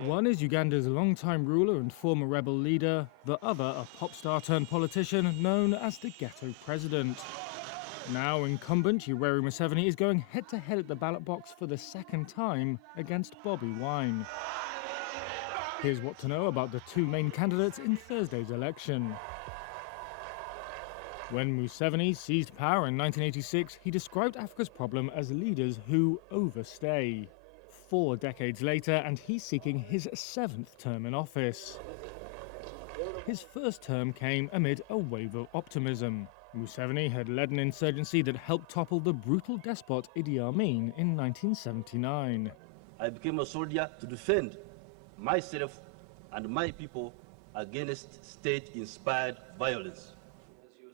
One is Uganda's longtime ruler and former rebel leader, the other a pop star turned politician known as the Ghetto president. Now incumbent Yoweri Museveni is going head-to-head at the ballot box for the second time against Bobi Wine. Here's what to know about the two main candidates in Thursday's election. When Museveni seized power in 1986, he described Africa's problem as leaders who overstay. 4 decades later, and he's seeking his 7th term in office. His first term came amid a wave of optimism. Museveni had led an insurgency that helped topple the brutal despot Idi Amin in 1979. I became a soldier to defend myself and my people against state-inspired violence.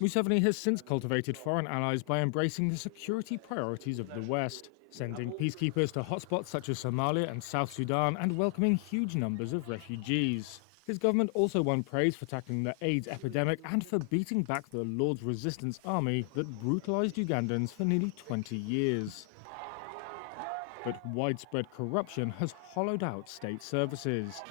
Museveni has since cultivated foreign allies by embracing the security priorities of the West, sending peacekeepers to hotspots such as Somalia and South Sudan and welcoming huge numbers of refugees. His government also won praise for tackling the AIDS epidemic and for beating back the Lord's Resistance Army that brutalized Ugandans for nearly 20 years. But widespread corruption has hollowed out state services.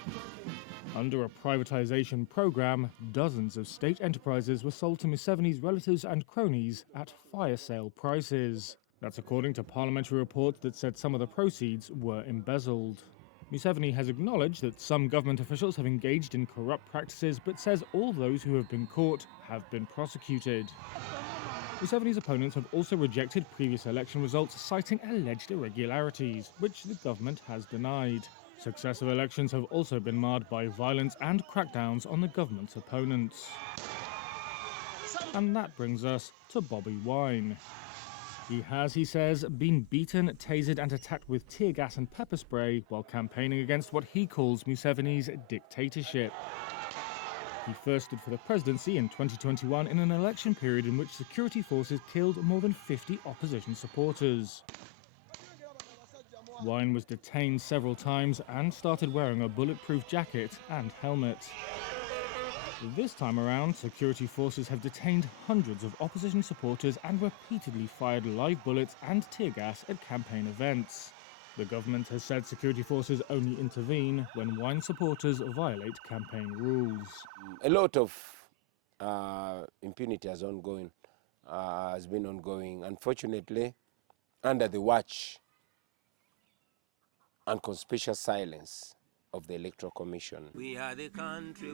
Under a privatization program, dozens of state enterprises were sold to Museveni's relatives and cronies at fire sale prices. That's according to parliamentary reports that said some of the proceeds were embezzled. Museveni has acknowledged that some government officials have engaged in corrupt practices, but says all those who have been caught have been prosecuted. Museveni's opponents have also rejected previous election results, citing alleged irregularities, which the government has denied. Successive elections have also been marred by violence and crackdowns on the government's opponents. And that brings us to Bobi Wine. He has, he says, been beaten, tasered and attacked with tear gas and pepper spray while campaigning against what he calls Museveni's dictatorship. He first stood for the presidency in 2021 in an election period in which security forces killed more than 50 opposition supporters. Wine was detained several times and started wearing a bulletproof jacket and helmet. This time around, security forces have detained hundreds of opposition supporters and repeatedly fired live bullets and tear gas at campaign events. The government has said security forces only intervene when Wine supporters violate campaign rules. A lot of impunity has been ongoing, unfortunately, under the watch and conspicuous silence of the Electoral Commission.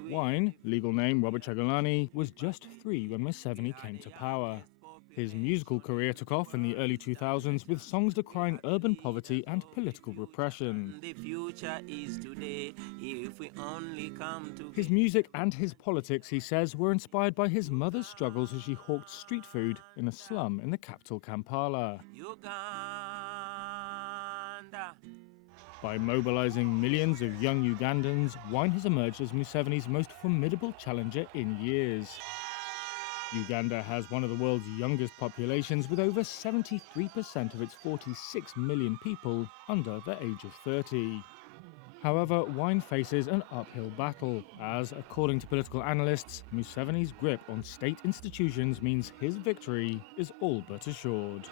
Wine, legal name Robert Chagalani, was just 3 when Museveni came to power. His musical career took off in the early 2000s with songs decrying urban poverty and political repression. His music and his politics, he says, were inspired by his mother's struggles as she hawked street food in a slum in the capital Kampala. By mobilizing millions of young Ugandans, Wine has emerged as Museveni's most formidable challenger in years. Uganda has one of the world's youngest populations, with over 73% of its 46 million people under the age of 30. However, Wine faces an uphill battle, as, according to political analysts, Museveni's grip on state institutions means his victory is all but assured.